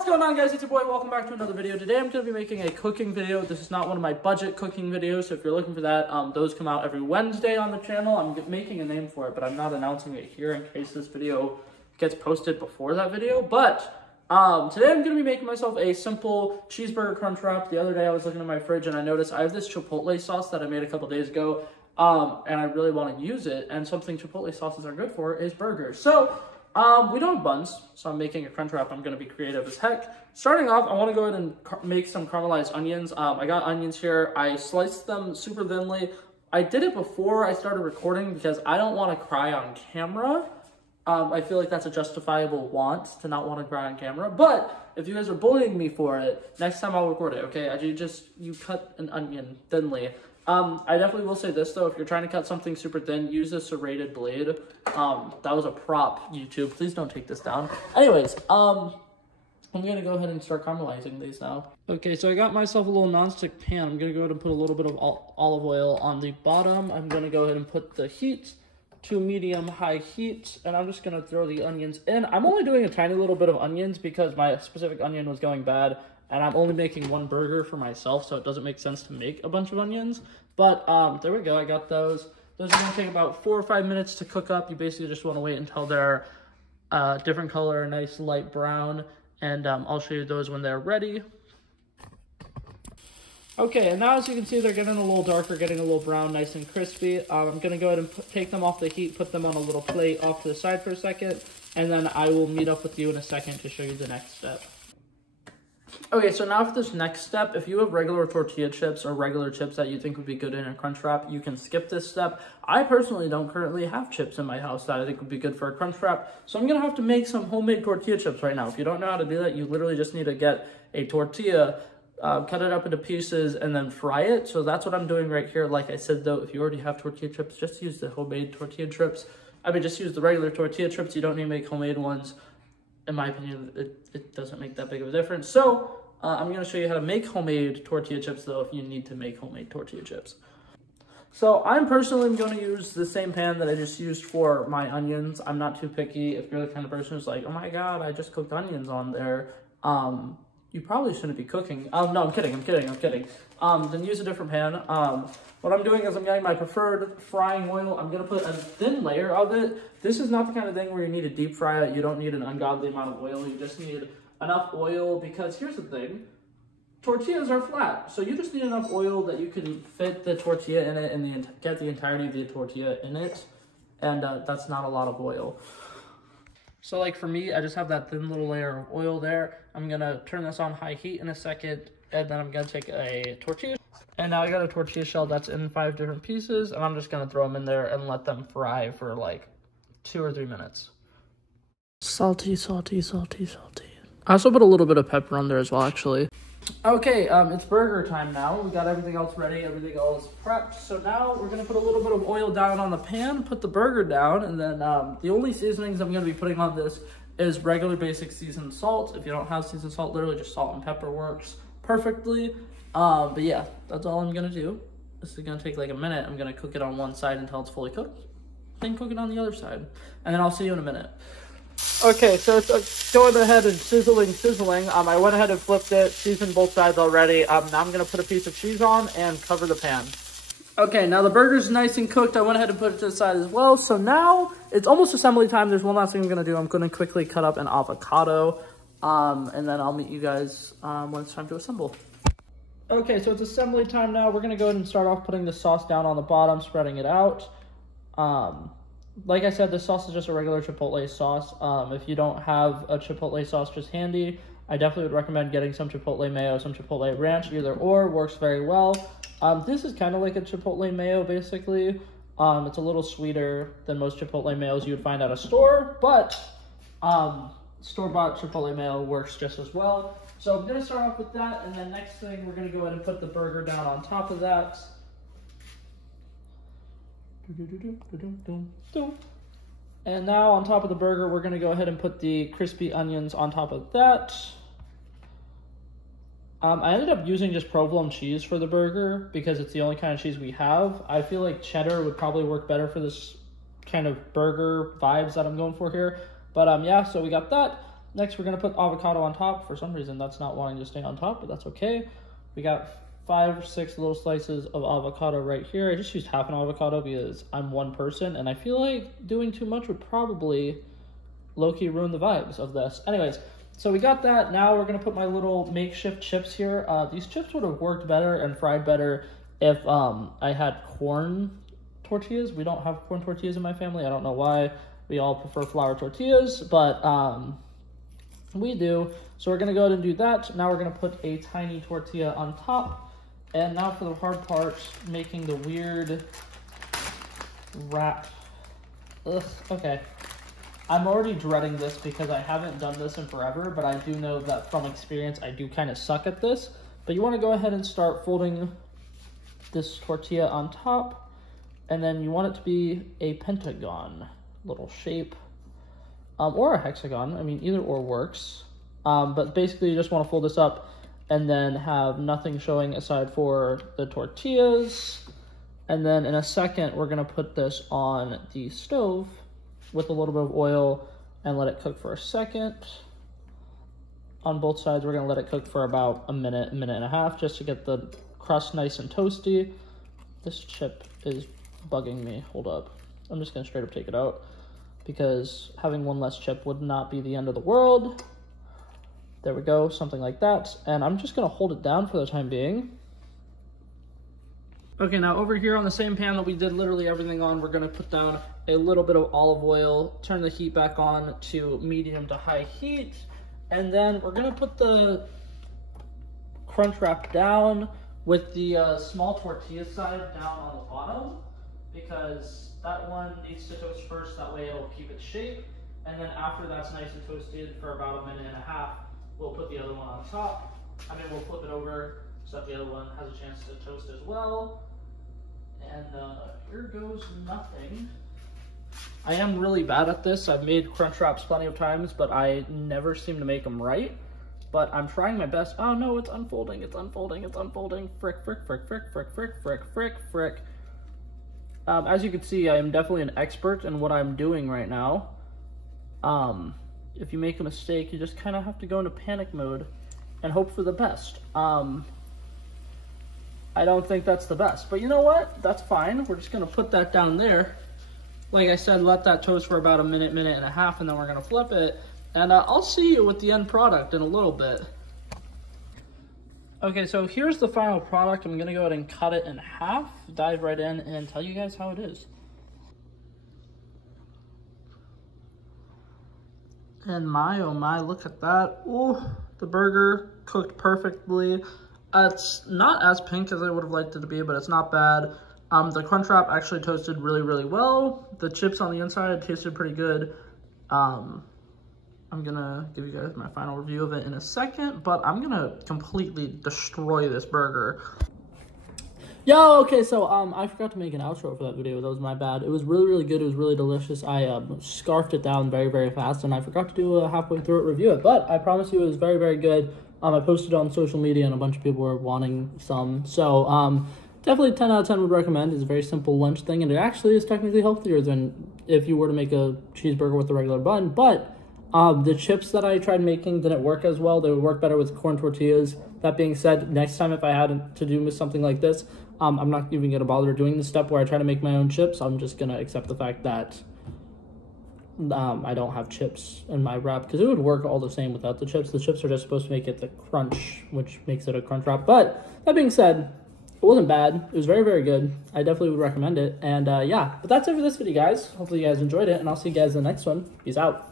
What's going on, guys? It's your boy. Welcome back to another video. Today I'm going to be making a cooking video. This is not one of my budget cooking videos, so if you're looking for that, those come out every Wednesday on the channel. I'm making a name for it, but I'm not announcing it here in case this video gets posted before that video. But today I'm going to be making myself a simple cheeseburger crunch wrap. The other day I was looking at my fridge and I noticed I have this chipotle sauce that I made a couple days ago, and I really want to use it. And something chipotle sauces are good for is burgers. So we don't have buns, so I'm making a crunch wrap. I'm going to be creative as heck. Starting off, I want to go ahead and make some caramelized onions. I got onions here. I sliced them super thinly. I did it before I started recording because I don't want to cry on camera. I feel like that's a justifiable want to not want to cry on camera. But if you guys are bullying me for it, next time I'll record it, okay? You cut an onion thinly. I definitely will say this, though. If you're trying to cut something super thin, use a serrated blade. That was a prop, YouTube. Please don't take this down. Anyways, I'm going to go ahead and start caramelizing these now. Okay, so I got myself a little nonstick pan. I'm going to go ahead and put a little bit of olive oil on the bottom. I'm going to go ahead and put the heat to medium-high heat, and I'm just going to throw the onions in. I'm only doing a tiny little bit of onions because my specific onion was going bad. And I'm only making one burger for myself, so it doesn't make sense to make a bunch of onions. But there we go, I got those. Those are gonna take about 4 or 5 minutes to cook up. You basically just wanna wait until they're different color, nice light brown. And I'll show you those when they're ready. Okay, and now as you can see, they're getting a little darker, getting a little brown, nice and crispy. I'm gonna go ahead and take them off the heat, put them on a little plate off to the side for a second. And then I will meet up with you in a second to show you the next step. Okay, so now for this next step, if you have regular tortilla chips or regular chips that you think would be good in a crunch wrap, you can skip this step. I personally don't currently have chips in my house that I think would be good for a crunch wrap, so I'm going to have to make some homemade tortilla chips right now. If you don't know how to do that, you literally just need to get a tortilla, cut it up into pieces, and then fry it. So that's what I'm doing right here. Like I said, though, if you already have tortilla chips, just use the homemade tortilla chips. Just use the regular tortilla chips. You don't need to make homemade ones. In my opinion, it doesn't make that big of a difference. So I'm going to show you how to make homemade tortilla chips, though, if you need to make homemade tortilla chips. So I'm personally going to use the same pan that I just used for my onions. I'm not too picky. If you're the kind of person who's like, oh my god, I just cooked onions on there, you probably shouldn't be cooking. No, I'm kidding. Then use a different pan. What I'm doing is I'm getting my preferred frying oil. I'm going to put a thin layer of it. This is not the kind of thing where you need to deep fry it. You don't need an ungodly amount of oil. You just need enough oil, because here's the thing. Tortillas are flat. So you just need enough oil that you can fit the tortilla in it and get the entirety of the tortilla in it. And that's not a lot of oil. So like for me, I just have that thin little layer of oil there. I'm going to turn this on high heat in a second. And then I'm going to take a tortilla. And now I got a tortilla shell that's in 5 different pieces, and I'm just going to throw them in there and let them fry for like 2 or 3 minutes. Salty, salty, salty, salty. I also put a little bit of pepper on there as well, actually. Okay, it's burger time now. We got everything else ready, everything else prepped. So now we're going to put a little bit of oil down on the pan, put the burger down, and then the only seasonings I'm going to be putting on this is regular basic seasoned salt. If you don't have seasoned salt, literally just salt and pepper works perfectly. But yeah, that's all I'm gonna do. This is gonna take like a minute. I'm gonna cook it on one side until it's fully cooked, then cook it on the other side, and then I'll see you in a minute. Okay, so it's going ahead and sizzling. I went ahead and flipped it, seasoned both sides already. Now I'm gonna put a piece of cheese on and cover the pan. Okay, now the burger's nice and cooked. I went ahead and put it to the side as well. So now it's almost assembly time. There's one last thing I'm gonna do. I'm gonna quickly cut up an avocado, and then I'll meet you guys when it's time to assemble. Okay, so it's assembly time now. We're going to go ahead and start off putting the sauce down on the bottom, spreading it out. Like I said, this sauce is just a regular Chipotle sauce. If you don't have a Chipotle sauce just handy, I definitely would recommend getting some Chipotle mayo, some Chipotle ranch, either or, works very well. This is kind of like a Chipotle mayo, basically. It's a little sweeter than most Chipotle mayos you would find at a store, but store-bought Chipotle mayo works just as well. So I'm going to start off with that, and then next thing, we're going to go ahead and put the burger down on top of that. And now on top of the burger, we're going to go ahead and put the crispy onions on top of that. I ended up using just provolone cheese for the burger because it's the only kind of cheese we have. I feel like cheddar would probably work better for this kind of burger vibes that I'm going for here. But yeah, so we got that. Next, we're going to put avocado on top. For some reason, that's not wanting to stay on top, but that's okay. We got 5 or 6 little slices of avocado right here. I just used half an avocado because I'm one person, and I feel like doing too much would probably low-key ruin the vibes of this. Anyways, so we got that. Now we're going to put my little makeshift chips here. These chips would have worked better and fried better if I had corn tortillas. We don't have corn tortillas in my family. I don't know why. We all prefer flour tortillas, but we do. So we're going to go ahead and do that. Now we're going to put a tiny tortilla on top. And now for the hard part, making the weird wrap. Ugh, okay. I'm already dreading this because I haven't done this in forever, but I do know that from experience, I do kind of suck at this. But you want to go ahead and start folding this tortilla on top. And then you want it to be a pentagon little shape. Or a hexagon. I mean, either or works. But basically, you just want to fold this up and then have nothing showing aside for the tortillas. And then in a second, we're going to put this on the stove with a little bit of oil and let it cook for a second. On both sides, we're going to let it cook for about a minute and a half just to get the crust nice and toasty. This chip is bugging me. Hold up. I'm just going to straight up take it out, because having one less chip would not be the end of the world. There we go, something like that. And I'm just gonna hold it down for the time being. Okay, now over here on the same pan that we did literally everything on, we're gonna put down a little bit of olive oil, turn the heat back on to medium to high heat, and then we're gonna put the Crunchwrap down with the small tortilla side down on the bottom, because that one needs to toast first, that way it'll keep its shape. And then after that's nice and toasted for about a minute and a half, we'll put the other one on top. I mean, we'll flip it over so that the other one has a chance to toast as well. And here goes nothing. I am really bad at this. I've made Crunchwraps plenty of times, but I never seem to make them right. But I'm trying my best. Oh no, it's unfolding, it's unfolding, it's unfolding. Frick, frick, frick, frick, frick, frick, frick, frick, frick. As you can see, I am definitely an expert in what I'm doing right now. If you make a mistake, you just kind of have to go into panic mode and hope for the best. I don't think that's the best, but you know what? That's fine. We're just going to put that down there. Like I said, let that toast for about a minute and a half, and then we're going to flip it. And I'll see you with the end product in a little bit. Okay, so here's the final product. I'm gonna go ahead and cut it in half, dive right in, and tell you guys how it is. And my, oh my, look at that. Ooh, the burger cooked perfectly. It's not as pink as I would have liked it to be, but it's not bad. The Crunchwrap actually toasted really, really well. The chips on the inside tasted pretty good. I'm gonna give you guys my final review of it in a second, but I'm gonna completely destroy this burger. Yo, okay, so I forgot to make an outro for that video. That was my bad. It was really, really good. It was really delicious. I scarfed it down very, very fast, and I forgot to do a halfway through it review it, but I promise you it was very, very good. I posted it on social media, and a bunch of people were wanting some. So definitely 10 out of 10 would recommend. It's a very simple lunch thing, and it actually is technically healthier than if you were to make a cheeseburger with a regular bun, but the chips that I tried making didn't work as well. They would work better with corn tortillas. That being said, next time if I had to do something like this, I'm not even going to bother doing the step where I try to make my own chips. I'm just going to accept the fact that I don't have chips in my wrap, because it would work all the same without the chips. The chips are just supposed to make it the crunch, which makes it a crunch wrap. But that being said, it wasn't bad. It was very, very good. I definitely would recommend it. And yeah, but that's it for this video, guys. Hopefully you guys enjoyed it, and I'll see you guys in the next one. Peace out.